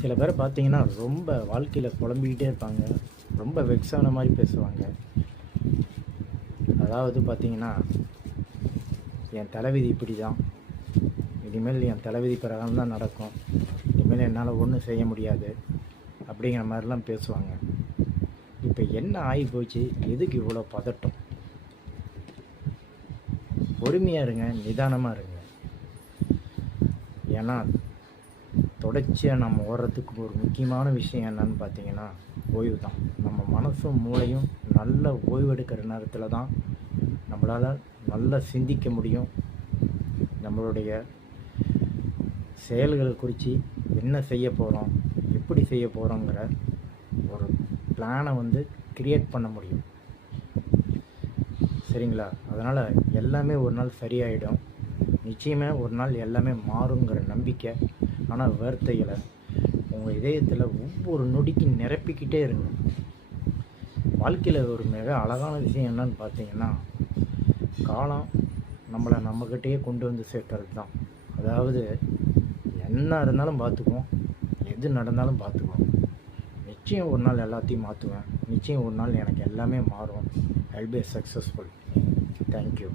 சில பேரை பார்த்தீங்கன்னா ரொம்ப வாழ்க்கையில் புலம்பிக்கிட்டே இருப்பாங்க. ரொம்ப வெக்ஸான மாதிரி பேசுவாங்க. அதாவது பார்த்தீங்கன்னா, என் தலைவிதி இப்படி தான், இனிமேல் என் தலைவிதி பிரகாரம் தான் நடக்கும், இனிமேல் என்னால் ஒன்றும் செய்ய முடியாது அப்படிங்கிற மாதிரிலாம் பேசுவாங்க. இப்போ என்ன ஆகி போச்சு? எதுக்கு இவ்வளோ பதட்டம்? பொறுமையாக இருங்க, நிதானமாக இருங்க. ஏன்னா தொடர்ச்சியாக நம்ம ஓடுறதுக்கு ஒரு முக்கியமான விஷயம் என்னன்னு பார்த்தீங்கன்னா ஓய்வு தான். நம்ம மனசும் மூளையும் நல்ல ஓய்வு எடுக்கிற நேரத்தில் தான் நம்மளால் நல்லா சிந்திக்க முடியும். நம்மளுடைய செயல்கள் குறித்து என்ன செய்ய போகிறோம், எப்படி செய்ய போகிறோங்கிற ஒரு பிளானை கிரியேட் பண்ண முடியும். சரிங்களா? அதனால் எல்லாமே ஒரு நாள் சரியாயிடும். நிச்சயமாக ஒரு நாள் எல்லாமே மாறுங்கிற நம்பிக்கை, ஆனால் வார்த்தைகளை உங்கள் இதயத்தில் ஒவ்வொரு நொடிக்கும் நிரப்பிக்கிட்டே இருங்க. வாழ்க்கையில் ஒரு மிக அழகான விஷயம் என்னன்னு பார்த்தீங்கன்னா, காலம் நம்மளை நம்மக்கிட்டேயே கொண்டு வந்து சேர்க்கறது தான். அதாவது என்ன இருந்தாலும் பார்த்துக்குவோம், எது நடந்தாலும் பார்த்துக்குவோம். நிச்சயம் ஒரு நாள் எல்லாத்தையும் மாற்றுவேன். நிச்சயம் ஒரு நாள் எனக்கு எல்லாமே மாறும். I will be successful. Thank you.